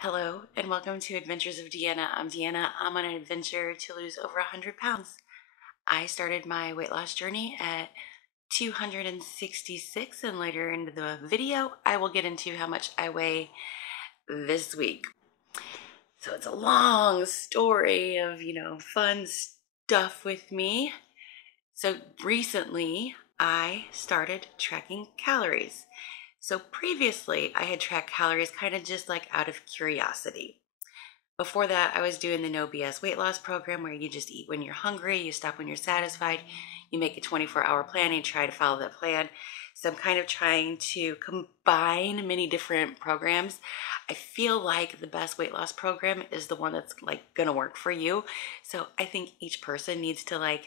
Hello and welcome to Adventures of Deanna. I'm Deanna. I'm on an adventure to lose over 100 pounds. I started my weight loss journey at 266, and later into the video I will get into how much I weigh this week. So it's a long story of, fun stuff with me. So recently I started tracking calories. So previously I had tracked calories kind of just like out of curiosity. Before that, I was doing the No BS weight loss program where you just eat when you're hungry, you stop when you're satisfied, you make a 24-hour plan and try to follow that plan. So I'm kind of trying to combine many different programs. I feel like the best weight loss program is the one that's like gonna work for you. So I think each person needs to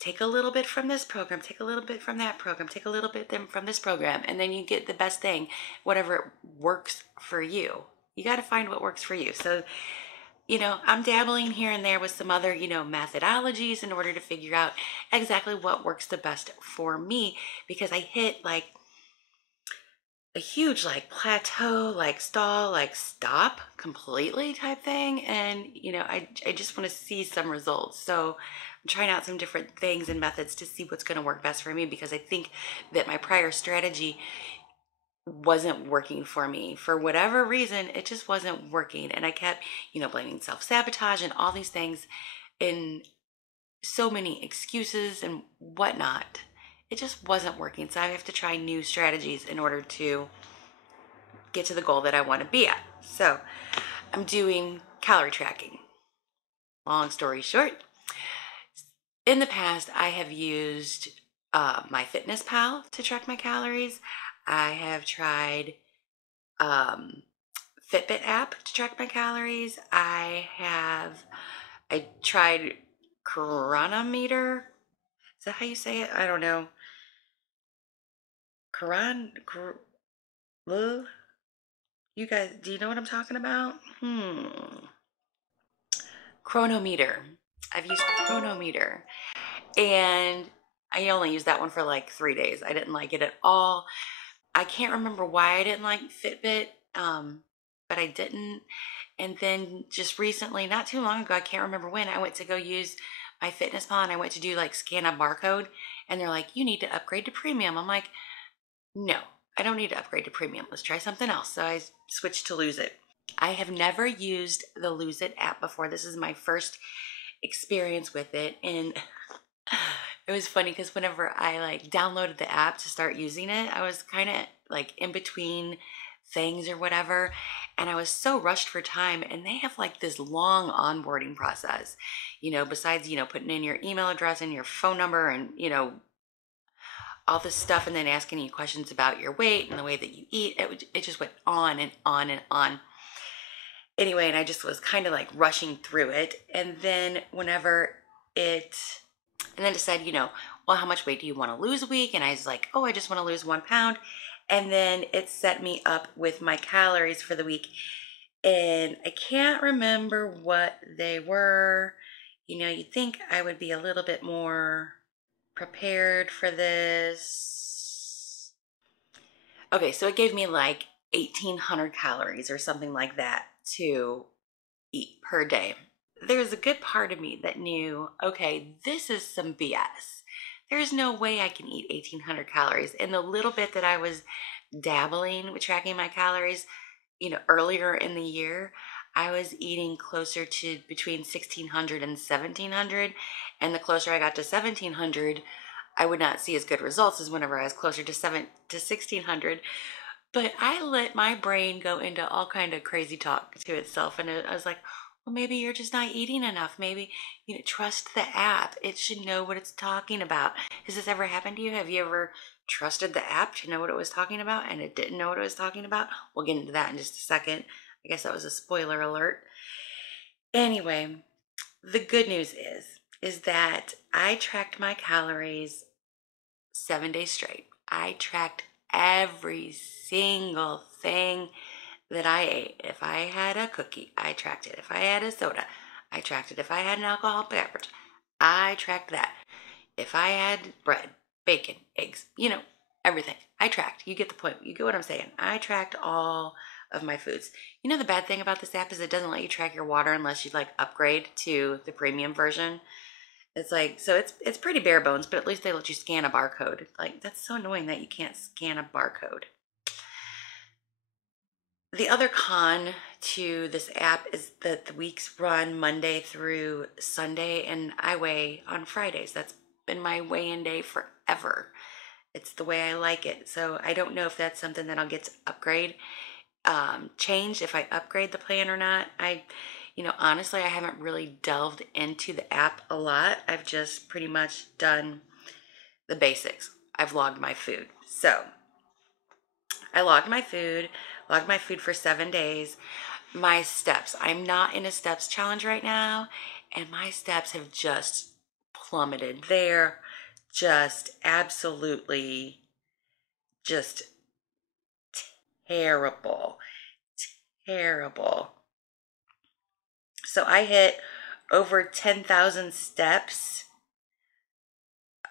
take a little bit from this program, take a little bit from that program, take a little bit from this program, and then you get the best thing, whatever works for you. You got to find what works for you. So, I'm dabbling here and there with some other, methodologies in order to figure out exactly what works the best for me, because I hit like a huge plateau, stall, stop completely type thing. And, I just want to see some results. So I'm trying out some different things and methods to see what's going to work best for me, because I think that my prior strategy wasn't working for me. For whatever reason, it just wasn't working. And I kept, blaming self-sabotage and all these things and so many excuses and whatnot. It just wasn't working. So I have to try new strategies in order to get to the goal that I want to be at. So I'm doing calorie tracking. Long story short, in the past, I have used MyFitnessPal to track my calories. I have tried Fitbit app to track my calories. I tried Chronometer. Is that how you say it? I don't know. You guys, do you know what I'm talking about? Chronometer. I've used Chronometer, and I only used that one for like 3 days. I didn't like it at all. I can't remember why I didn't like Fitbit, but I didn't. And then just recently, not too long ago, I can't remember when, I went to go use MyFitnessPal and I went to do scan a barcode, and they're like, you need to upgrade to premium. I'm like, no, I don't need to upgrade to premium. Let's try something else. So I switched to Lose It. I have never used the Lose It app before. This is my first experience with it. And it was funny because whenever I downloaded the app to start using it, I was kind of in between things or whatever, and I was so rushed for time. And they have this long onboarding process, besides putting in your email address and your phone number and all this stuff, and then asking you questions about your weight and the way that you eat. It just went on and on and on. Anyway, and I just was kind of rushing through it. And then it said, well, how much weight do you want to lose a week? And I was like, oh, I just want to lose 1 pound. And then it set me up with my calories for the week. And I can't remember what they were. You'd think I would be a little bit more prepared for this. Okay, so it gave me 1,800 calories or something like that to eat per day. There's a good part of me that knew, okay, this is some BS. There's no way I can eat 1,800 calories. And the little bit that I was dabbling with tracking my calories, earlier in the year, I was eating closer to between 1,600 and 1,700. And the closer I got to 1,700, I would not see as good results as whenever I was closer to 1,600. But I let my brain go into all kind of crazy talk to itself. And I was like, well, maybe you're just not eating enough. Maybe, trust the app. It should know what it's talking about. Has this ever happened to you? Have you ever trusted the app to know what it was talking about and it didn't know what it was talking about? We'll get into that in just a second. I guess that was a spoiler alert. Anyway, the good news is that I tracked my calories 7 days straight. I tracked every single thing that I ate. If I had a cookie, I tracked it. If I had a soda, I tracked it. If I had an alcoholic beverage, I tracked that. If I had bread, bacon, eggs, everything, I tracked. You get the point. You get what I'm saying. I tracked all of my foods. You know, the bad thing about this app is it doesn't let you track your water unless you like upgrade to the premium version. It's like, so it's pretty bare bones, but at least they let you scan a barcode. Like, that's so annoying that you can't scan a barcode. The other con to this app is that the weeks run Monday through Sunday, and I weigh on Fridays. That's been my weigh-in day forever. It's the way I like it. So I don't know if that's something that I'll get to upgrade, change if I upgrade the plan or not. Honestly, I haven't really delved into the app a lot. I've just pretty much done the basics. I've logged my food. So I logged my food for 7 days. My steps. I'm not in a steps challenge right now, and my steps have just plummeted. They're just absolutely just terrible. Terrible. So I hit over 10,000 steps.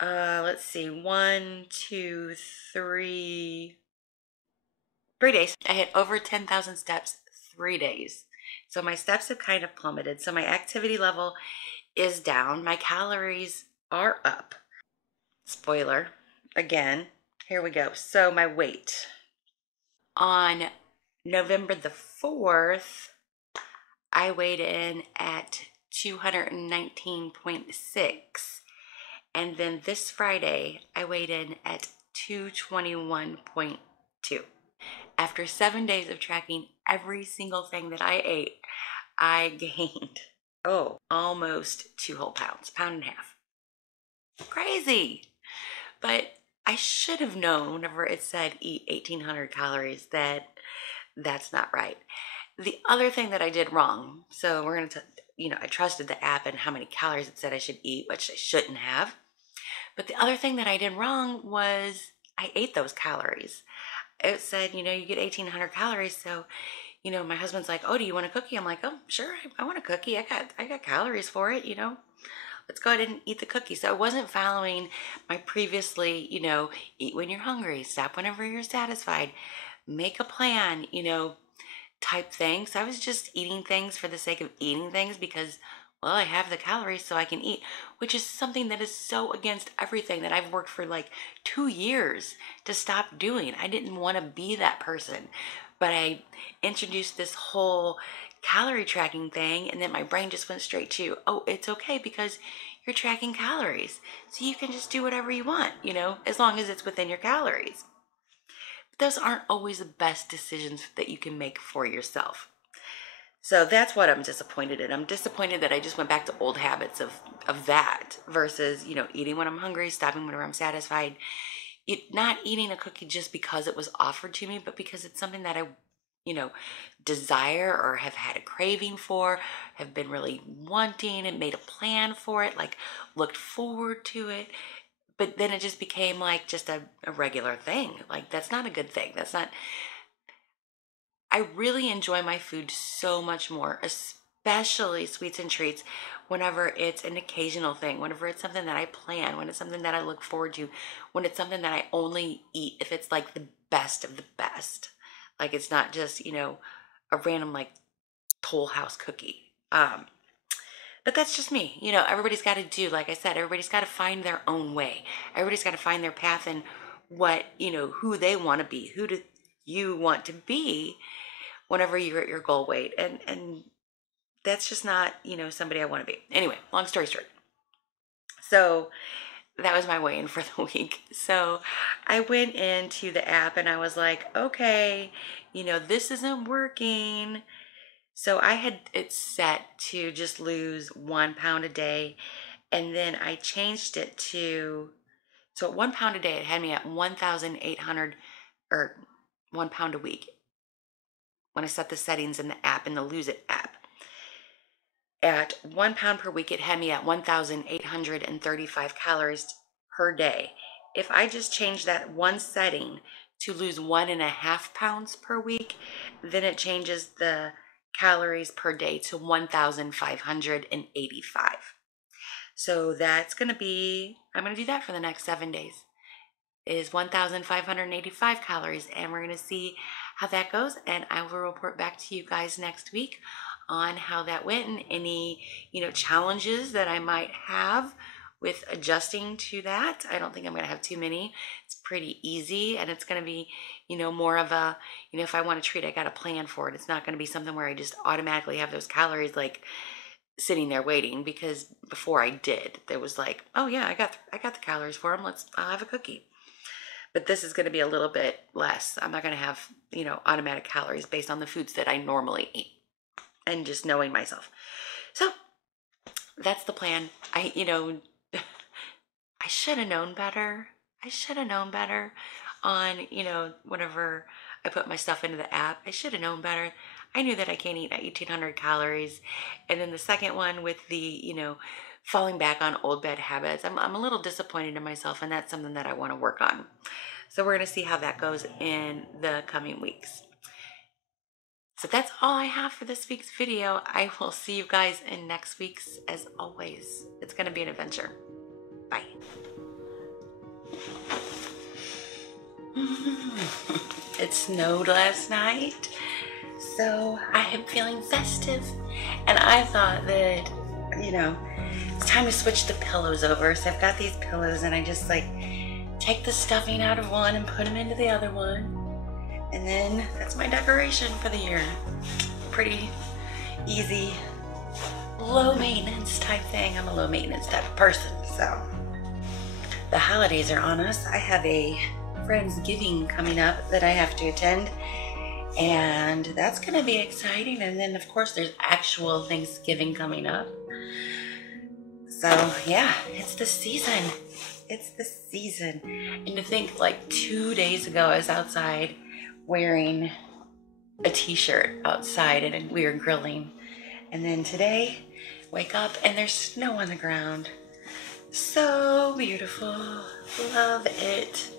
Let's see, 1, 2, 3 days. I hit over 10,000 steps 3 days. So my steps have kind of plummeted. So my activity level is down. My calories are up. Spoiler, again, here we go. So my weight. On November the 4th, I weighed in at 219.6. And then this Friday, I weighed in at 221.2. After 7 days of tracking every single thing that I ate, I gained, almost 2 whole pounds, pound and a half. Crazy. But I should have known whenever it said eat 1,800 calories that that's not right. The other thing that I did wrong, so we're going to, I trusted the app and how many calories it said I should eat, which I shouldn't have. But the other thing that I did wrong was I ate those calories. It said, you get 1,800 calories. So, my husband's like, oh, do you want a cookie? I'm like, oh, sure. I want a cookie. I got calories for it, Let's go ahead and eat the cookie. So I wasn't following my previously, eat when you're hungry, stop whenever you're satisfied, make a plan, type thing. So I was just eating things for the sake of eating things because, well, I have the calories so I can eat, which is something that is so against everything that I've worked for like 2 years to stop doing. I didn't want to be that person, but I introduced this whole calorie tracking thing, and then my brain just went straight to, oh, it's okay because you're tracking calories. So you can just do whatever you want, as long as it's within your calories. Those aren't always the best decisions that you can make for yourself. So that's what I'm disappointed in. I'm disappointed that I just went back to old habits of that versus, eating when I'm hungry, stopping whenever I'm satisfied. Not eating a cookie just because it was offered to me, but because it's something that I, desire or have had a craving for, have been really wanting and made a plan for it, like looked forward to it. But then it just became like just a regular thing. Like, that's not a good thing. I really enjoy my food so much more, especially sweets and treats, whenever it's an occasional thing, whenever it's something that I plan, when it's something that I look forward to, when it's something that I only eat if it's like the best of the best. Like, it's not just, a random like Toll House cookie. But that's just me. Everybody's got to do, like I said, everybody's got to find their own way. Everybody's got to find their path and what, who they want to be. Who do you want to be whenever you're at your goal weight? And that's just not, somebody I want to be. Anyway, long story short. So that was my weigh-in for the week. So I went into the app and I was like, okay, this isn't working. So I had it set to just lose 1 pound a day. And then I changed it to, so at 1 pound a day, it had me at 1,800 or 1 pound a week when I set the settings in the app, in the Lose It app. At 1 pound per week, it had me at 1,835 calories per day. If I just change that one setting to lose 1.5 pounds per week, then it changes the calories per day to 1,585. So that's going to be, I'm going to do that for the next 7 days, is 1,585 calories. And we're going to see how that goes, and I will report back to you guys next week on how that went and any, challenges that I might have with adjusting to that. I don't think I'm going to have too many. It's pretty easy, and it's going to be, more of a, if I want to treat, I got to plan for it. It's not going to be something where I just automatically have those calories like sitting there waiting, because before I did, there was like, oh yeah, I got the calories for them. I'll have a cookie. But this is going to be a little bit less. I'm not going to have, automatic calories based on the foods that I normally eat and just knowing myself. So that's the plan. I should have known better. I should have known better on, whenever I put my stuff into the app. I should have known better. I knew that I can't eat 1,800 calories. And then the second one with the, falling back on old bad habits, I'm a little disappointed in myself, and that's something that I want to work on. So we're going to see how that goes in the coming weeks. So that's all I have for this week's video. I will see you guys in next week's. As always, it's going to be an adventure. Bye. It snowed last night, so I am feeling festive, and I thought that, it's time to switch the pillows over. So I've got these pillows, and I just take the stuffing out of one and put them into the other one, and then that's my decoration for the year. Pretty easy, low maintenance type thing. I'm a low maintenance type of person. So the holidays are on us. I have a Friendsgiving coming up that I have to attend, and that's going to be exciting. And then of course there's actual Thanksgiving coming up. So yeah, it's the season. It's the season. And to think 2 days ago I was outside wearing a t-shirt outside and we were grilling. And then today, wake up and there's snow on the ground. So beautiful. Love it.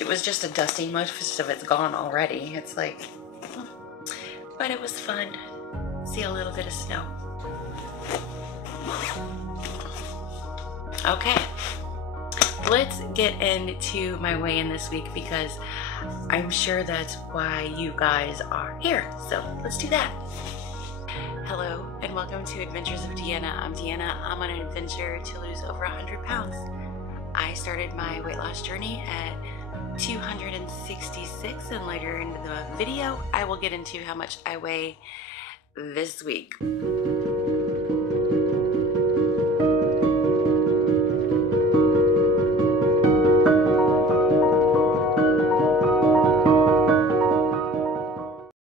It was just a dusting. Most of it's gone already. It's but it was fun. See a little bit of snow. Okay, let's get into my weigh-in this week, because I'm sure that's why you guys are here. So let's do that. Hello and welcome to Adventures of Deanna. I'm Deanna. I'm on an adventure to lose over 100 pounds. I started my weight loss journey at 266, and later in the video I will get into how much I weigh this week.